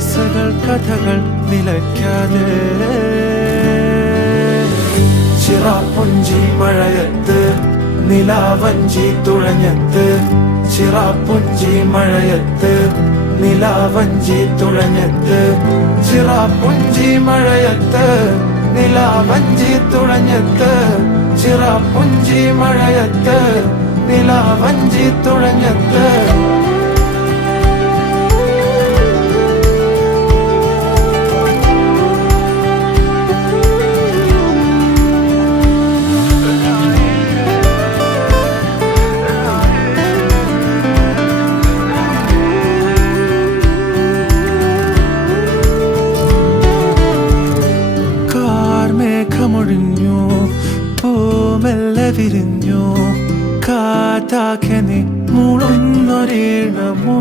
കിസ്സകൾ കഥകൾ നിലയ്ക്കാതെ ചിറാപ്പുഞ്ചി മഴയത്ത് നിലാവഞ്ചി തുഴഞ്ഞത്ത് ചിറാപ്പുഞ്ചി മഴയത്ത് നിലാവഞ്ചി തുഴഞ്ഞത്ത് ചിറാപ്പുഞ്ചി മഴയത്ത് നിലാവഞ്ചി തുഴഞ്ഞത്ത് ചിറാപ്പുഞ്ചി മഴയത്ത് നിലാവഞ്ചി തുഴഞ്ഞത്ത് മേഘമൊഴിഞ്ഞു പൂമെല്ലെ വിരിഞ്ഞു കാറ്റാകെ നീ മൂളുന്നൊരീണമോ